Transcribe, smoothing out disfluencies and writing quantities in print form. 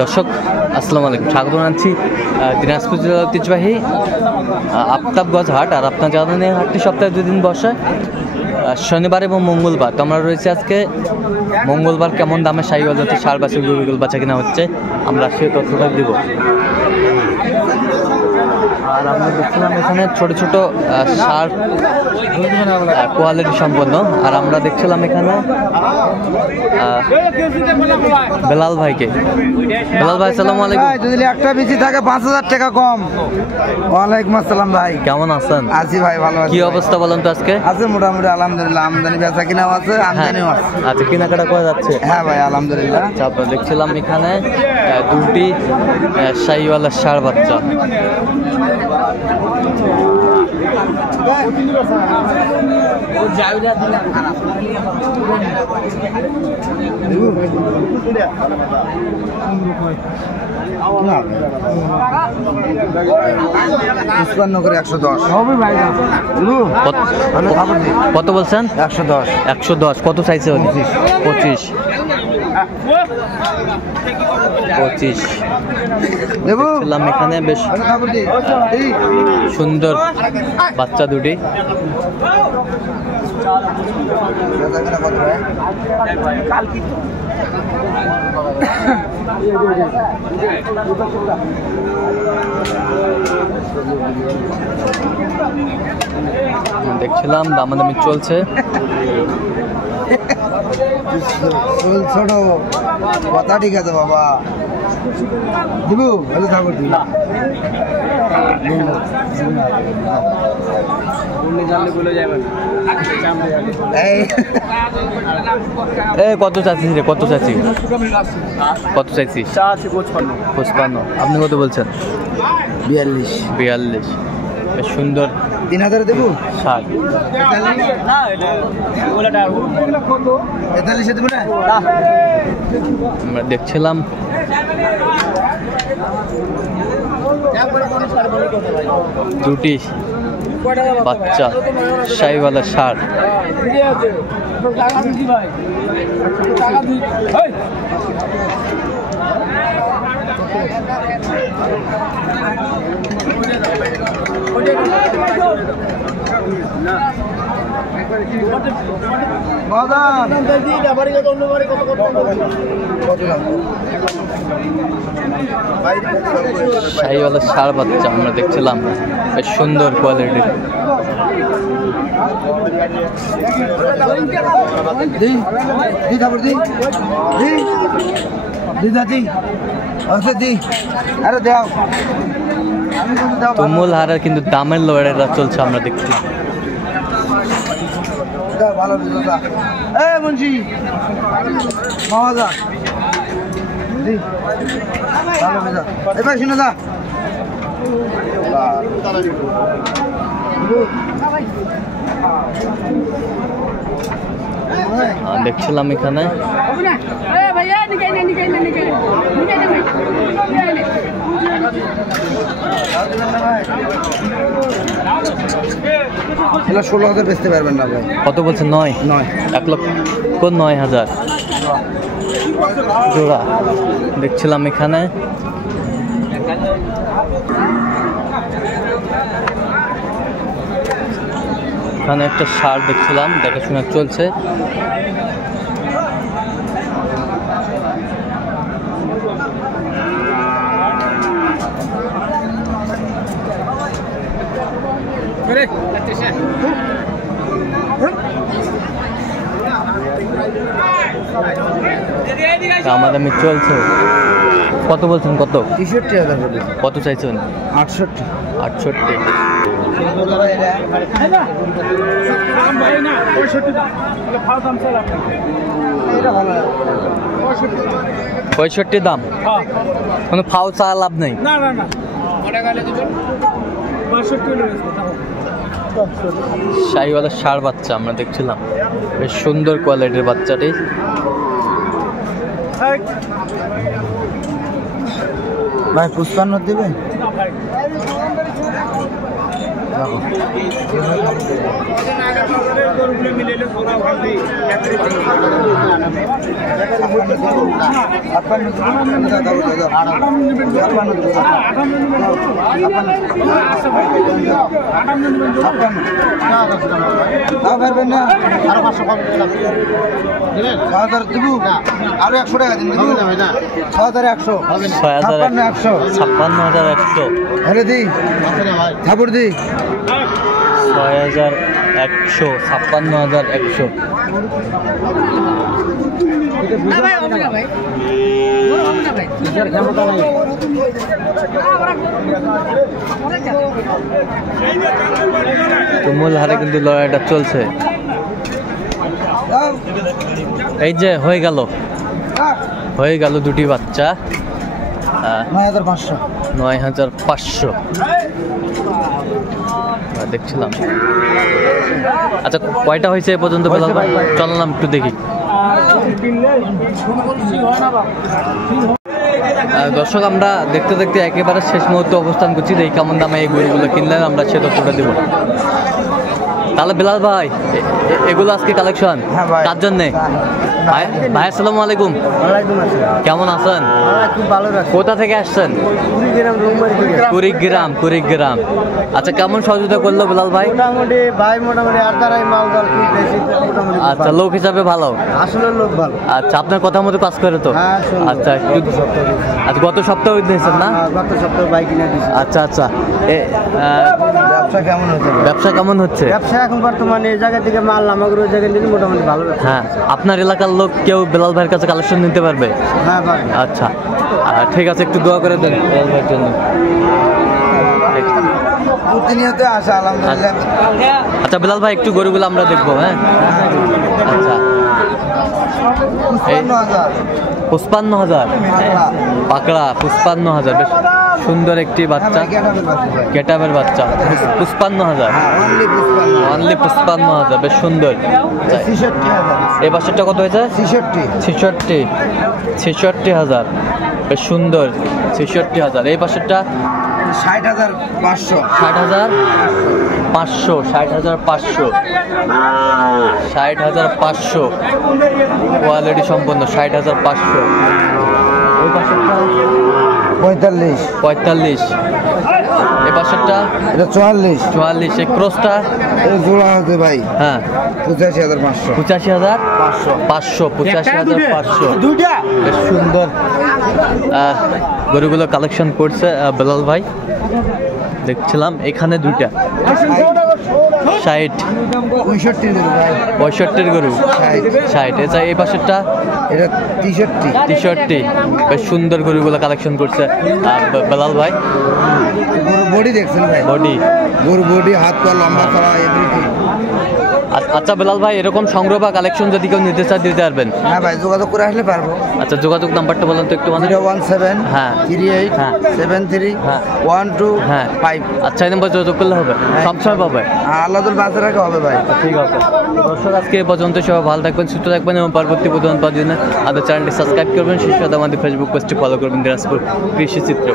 দর্শক আসসালামু আলাইকুম, স্বাগত জানাচ্ছি দিনাজপুর জেলার ঐতিহ্যবাহী আফতাবগঞ্জ হাট। আর আপনার জানেন এই হাটটি সপ্তাহে 2 দিন বসে, শনিবার এবং মঙ্গলবার। তো আমরা রয়েছে আজকে মঙ্গলবার। কেমন দামে শাহিওয়াল জাতের ষাঁড় বাছুর গরুগুলো বাচ্চা কিনা হচ্ছে আমরা সেই তথ্যটা দিব। আর আমরা দেখছিলাম এখানে ছোট ছোট ষাঁড় কোয়ালিটি সম্পন্ন। আর আমরা দেখছিলাম এখানে বেলাল ভাইকে। বেলাল ভাই আসসালামু আলাইকুম। যদি একটা বেশি থাকে 5000 টাকা কম। ওয়ালাইকুম আসসালাম ভাই, কেমন আছেন? আছি ভাই, ভালো আছি। কি অবস্থা বলেন তো আজকে? আছে মোটামুটি আলহামদুলিল্লাহ, আমদানি বেচা কিনাও আছে, আমদানিও আছে। আচ্ছা, কেনাকাটা করা যাচ্ছে? হ্যাঁ ভাই আলহামদুলিল্লাহ। আচ্ছা, আপনারা দেখছিলাম এখানে দুটি শাহিওয়ালের ষাঁড় বাচ্চা। কত বলছেন? 110। কত চাইছে? 25। দেখলাম এখানে বেশ সুন্দর বাচ্চা দুটি। দেখছিলাম দামাদামি চলছে। ছোট কথা ঠিক আছে বাবা, দিব ভালো থাকো। কত চাচ্ছিস রে? কত চাচ্ছিস? কত চাইছিস? 55। আপনি কত বলছেন? 42। বেশ সুন্দর। 3000 দেবো। 60। আমরা দেখছিলাম দুটি বাচ্চা শাহিওয়ালের ষাঁড়। শাহিওয়ালের ষাঁড় বাচ্চা আমরা দেখছিলাম, বেশ সুন্দর কোয়ালিটির। তুমুল হারে কিন্তু দামের লড়াইটা চলছে আমরা দেখছিলাম। ভালো মুন্সি এবার শুনে দা দেখছিলাম এখানে এগুলো 16,000 বেচতে পারবেন না ভাই। কত বলছেন? 9। 1,09,000 জোড়া। দেখছিলাম এখানে একটা ষাঁড় দেখছিলাম, দেখাশোনা চলছে। দামাদামি চলছে। কত বলছেন? কত? 63,000। কত চাইছেন? 68। 68। 65 দাম। কোনো ফাউ চা লাভ নেই। শাহিওয়ালের ষাঁড় বাচ্চা আমরা দেখছিলাম, বেশ সুন্দর কোয়ালিটির বাচ্চাটি। ভাই 55 দেবেন? আরো 100 টাকা দিন 6100 56,100 আরে দি ঠাকুর দি 6,100 56,100 তুমুল হারে কিন্তু লড়াইটা চলছে। এই যে হয়ে গেল দুটি বাচ্চা 9,500 দেখছিলাম। আচ্ছা কয়টা হয়েছে এ পর্যন্ত বেলাল ভাই? চললাম একটু দেখি। দর্শক আমরা দেখতে দেখতে একেবারে শেষ মুহূর্তে অবস্থান করছি। এই কেমন দামে এই গরুগুলো কিনলেন আমরা সে তথ্যটা দেবো। তাহলে বেলাল ভাই এগুলো আজকে কালেকশন কার জন্যে? ভাই আসসালামু আলাইকুম, কেমন আছেন? খুব ভালো রাখছি। কোথা থেকে আসছেন? কুড়িগ্রাম। আচ্ছা কেমন সহযোগিতা করলো বেলাল ভাই? মোটামুটি ভাই মোটামুটি আর দ্বারাই মালদার খুব বেশি মোটামুটি। আচ্ছা লোক হিসাবে ভালো, আসলে লোক ভালো। আচ্ছা আপনার কথা মতো কাজ করে তো? আচ্ছা একটু আচ্ছা গত সপ্তাহে দিয়েছেন না? গত সপ্তাহে বাইক কিনে দিয়েছি। আচ্ছা ব্যবসা কেমন হচ্ছে? ব্যবসা এখন বর্তমানে এই জায়গা থেকে মাল আমাদের ওই জায়গায় নিলে মোটামুটি ভালো। হ্যাঁ আপনার এলাকার লোক কেউ বেলাল ভাইয়ের কাছে কালেকশন নিতে পারবে? হ্যাঁ পারবে। আচ্ছা ঠিক আছে, একটু দোয়া করে দেন বেলাল ভাইয়ের জন্য। প্রতিনিয়ত আসা আলহামদুলিল্লাহ। আচ্ছা বেলাল ভাই একটু গরুগুলো আমরা দেখবো। হ্যাঁ আচ্ছা 55,000 পাকড়া 55,000 বেশ সুন্দর একটি বাচ্চা, কেটাবের বাচ্চা 55,000 অনলি 55,000 বেশ সুন্দর। এই বাচ্চাটা কত হয়েছে? 66,000 বেশ সুন্দর 66,000। এই বাচ্চাটা 60,500 কোয়ালিটি সম্পন্ন 60,500। ওই পাশেরটা 45। এই পাশেরটা 44। এই ক্রসটা জোড়া হতে ভাই হ্যাঁ 85,500 দুইটা। বেশ সুন্দর গরুগুলো কালেকশন করছে বেলাল ভাই, দেখছিলাম এখানে দুইটা 60 65 গরু 60। এছাড়া এই পাশেরটা এটা 63। বেশ সুন্দর গরুগুলো কালেকশন করছে বেলাল ভাই। বডি দেখছেন ভাই? গরু বডি, হাত পা লম্বা করা এভরিথিং। আচ্ছা বেলাল ভাই এরকম সংগ্রহ বা কালেকশন যদি কেউ নিতে চায় দিতে পারবেন? হ্যাঁ ভাই যোগাযোগ করে আসলে পারবো। আচ্ছা যোগাযোগ নাম্বারটা বলেন তো একটু। 017 হ্যাঁ 38 হ্যাঁ 73 হ্যাঁ 125। আচ্ছা এই নাম্বার যোগাযোগ করলে হবে, সবসময় পাবে? আল্লাহর বাঁচে রাখা হবে ভাই। ঠিক আছে দর্শক আজকে এ পর্যন্ত, সবাই ভালো থাকবেন, সুস্থ থাকবেন এবং পরবর্তী প্রতিদিন পাওয়ার জন্য আমাদের চ্যানেলটি সাবস্ক্রাইব করবেন, সেই সাথে আমাদের ফেসবুক পেজটি ফলো করবেন দিনাজপুর কৃষি চিত্র।